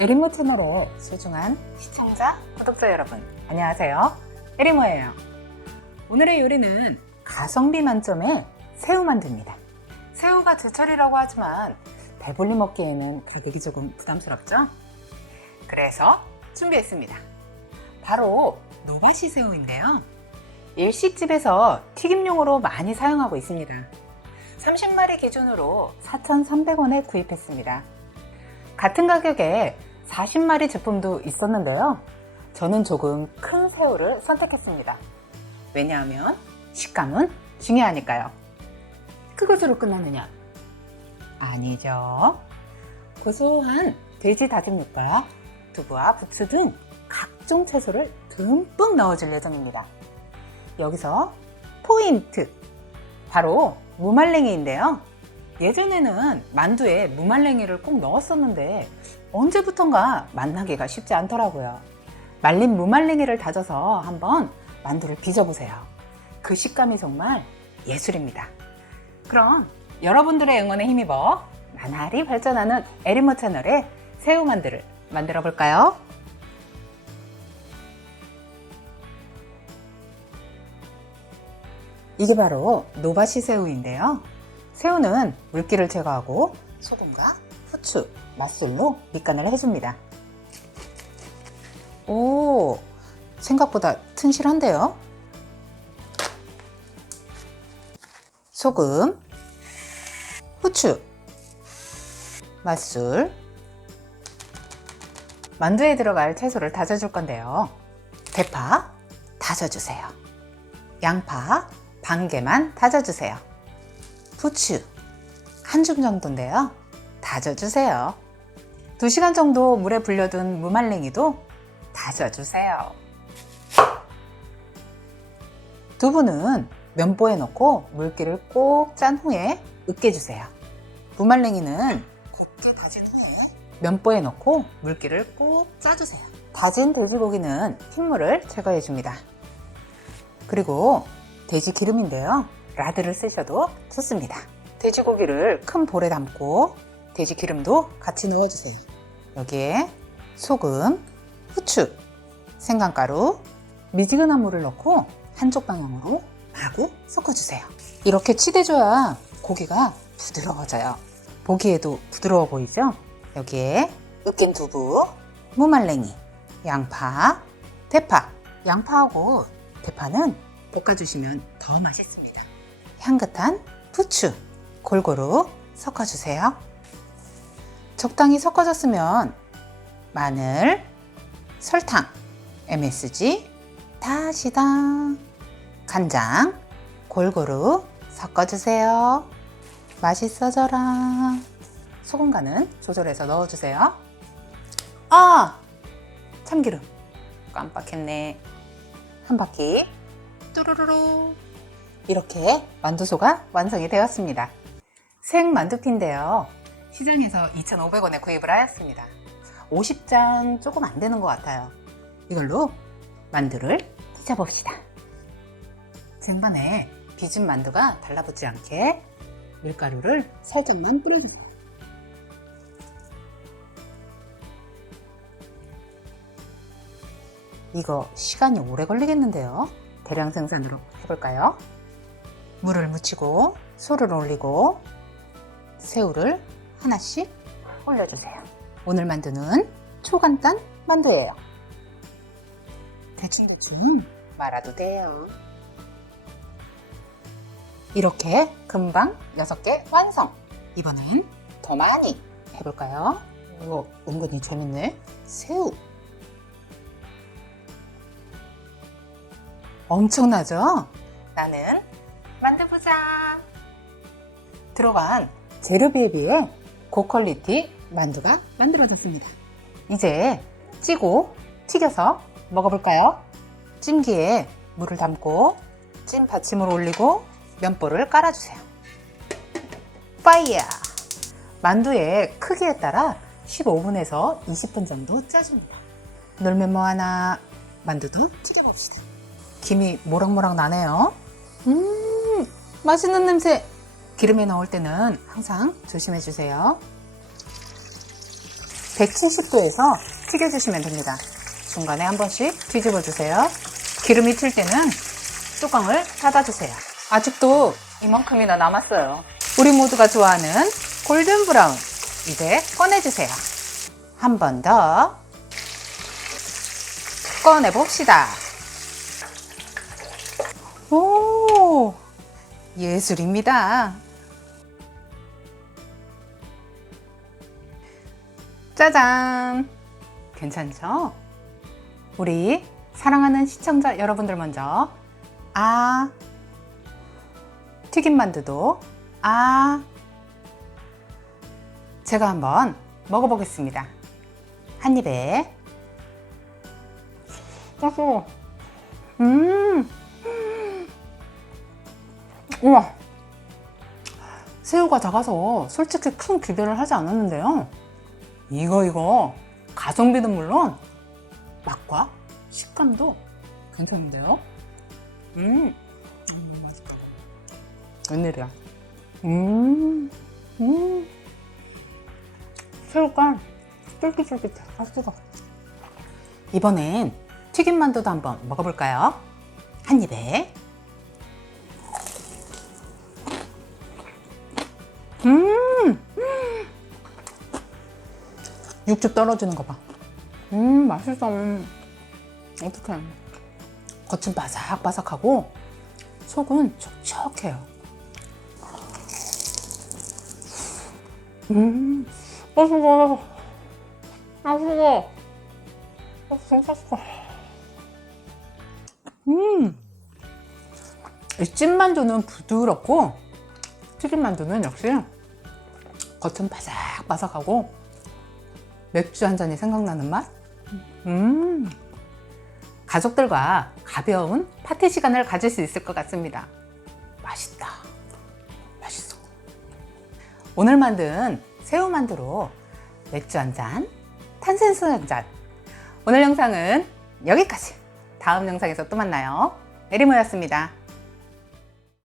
에리모 채널의 소중한 시청자, 구독자 여러분, 안녕하세요. 에리모예요. 오늘의 요리는 가성비 만점의 새우 만두입니다. 새우가 제철이라고 하지만 배불리 먹기에는 가격이 조금 부담스럽죠? 그래서 준비했습니다. 바로 노바시 새우인데요. 일식집에서 튀김용으로 많이 사용하고 있습니다. 30마리 기준으로 4,300원에 구입했습니다. 같은 가격에 40마리 제품도 있었는데요. 저는 조금 큰 새우를 선택했습니다. 왜냐하면 식감은 중요하니까요. 그것으로 끝나느냐? 아니죠. 고소한 돼지 다짐육과 두부와 부추 등 각종 채소를 듬뿍 넣어줄 예정입니다. 여기서 포인트! 바로 무말랭이인데요. 예전에는 만두에 무말랭이를 꼭 넣었었는데 언제부턴가 만나기가 쉽지 않더라고요. 말린 무말랭이를 다져서 한번 만두를 빚어보세요. 그 식감이 정말 예술입니다. 그럼 여러분들의 응원에 힘입어 나날이 발전하는 에리모 채널의 새우 만두를 만들어 볼까요? 이게 바로 노바시 새우인데요. 새우는 물기를 제거하고 소금과 후추, 맛술로 밑간을 해줍니다. 오, 생각보다 튼실한데요? 소금, 후추, 맛술, 만두에 들어갈 채소를 다져줄 건데요. 대파 다져주세요. 양파 반 개만 다져주세요. 부추 한 줌 정도인데요. 다져주세요. 2시간 정도 물에 불려둔 무말랭이도 다져주세요. 두부는 면보에 넣고 물기를 꼭 짠 후에 으깨주세요. 무말랭이는 곱게 다진 후에 면보에 넣고 물기를 꼭 짜주세요. 다진 돼지고기는 핏물을 제거해줍니다. 그리고 돼지 기름인데요. 라드를 쓰셔도 좋습니다. 돼지고기를 큰 볼에 담고 돼지 기름도 같이 넣어주세요. 여기에 소금, 후추, 생강가루, 미지근한 물을 넣고 한쪽 방향으로 마구 섞어주세요. 이렇게 치대줘야 고기가 부드러워져요. 보기에도 부드러워 보이죠? 여기에 으깬 두부, 무말랭이, 양파, 대파. 양파하고 대파는 볶아주시면 더 맛있습니다. 향긋한 부추 골고루 섞어주세요. 적당히 섞어졌으면 마늘, 설탕, MSG, 다시다, 간장 골고루 섞어주세요. 맛있어져라. 소금 간은 조절해서 넣어주세요. 아! 참기름. 깜빡했네. 한 바퀴 뚜루루루 이렇게 만두소가 완성이 되었습니다. 생 만두피인데요. 시장에서 2,500원에 구입을 하였습니다. 50장 조금 안 되는 것 같아요. 이걸로 만두를 빚어봅시다. 쟁반에 빚은 만두가 달라붙지 않게 밀가루를 살짝만 뿌려줘요. 이거 시간이 오래 걸리겠는데요. 대량 생산으로 해볼까요? 물을 묻히고 소를 올리고 새우를 하나씩 올려주세요. 오늘 만두는 초간단 만두예요. 대충대충 말아도 돼요. 이렇게 금방 6개 완성! 이번엔 더 많이 해볼까요? 이거 은근히 재밌네. 새우. 엄청나죠? 나는 만두보자. 들어간 재료비에 비해 고퀄리티 만두가 만들어졌습니다. 이제 찌고 튀겨서 먹어볼까요? 찜기에 물을 담고 찜 받침을 올리고 면보를 깔아주세요. 파이야! 만두의 크기에 따라 15분에서 20분 정도 짜줍니다. 놀면 뭐 하나 만두도 튀겨봅시다. 김이 모락모락 나네요. 음, 맛있는 냄새. 기름에 넣을 때는 항상 조심해 주세요. 170도에서 튀겨주시면 됩니다. 중간에 한 번씩 뒤집어 주세요. 기름이 튈 때는 뚜껑을 닫아주세요. 아직도 이만큼이나 남았어요. 우리 모두가 좋아하는 골든 브라운. 이제 꺼내주세요. 한 번 더 꺼내봅시다. 오, 예술입니다. 짜잔! 괜찮죠? 우리 사랑하는 시청자 여러분들 먼저 아 튀김만두도 아 제가 한번 먹어보겠습니다. 한 입에. 음 우와 새우가 작아서 솔직히 큰 기대를 하지 않았는데요. 이거 이거 가성비는 물론 맛과 식감도 괜찮은데요? 음, 음 맛있다. 웬일이야? 음, 음. 새우가 쫄깃쫄깃해. 아, 뜨거. 이번엔 튀김만두도 한번 먹어볼까요? 한 입에. 육즙 떨어지는 거 봐. 음, 맛있어. 음. 어떡해. 겉은 바삭바삭하고 속은 촉촉해요. 음, 아, 수고. 아, 수고. 아, 진짜 수고. 음, 이 찐만두는 부드럽고 튀김만두는 역시 겉은 바삭바삭하고 맥주 한 잔이 생각나는 맛? 음. 가족들과 가벼운 파티 시간을 가질 수 있을 것 같습니다. 맛있다. 맛있어. 오늘 만든 새우 만두로 맥주 한 잔, 탄산수 한 잔. 오늘 영상은 여기까지. 다음 영상에서 또 만나요. 에리모였습니다.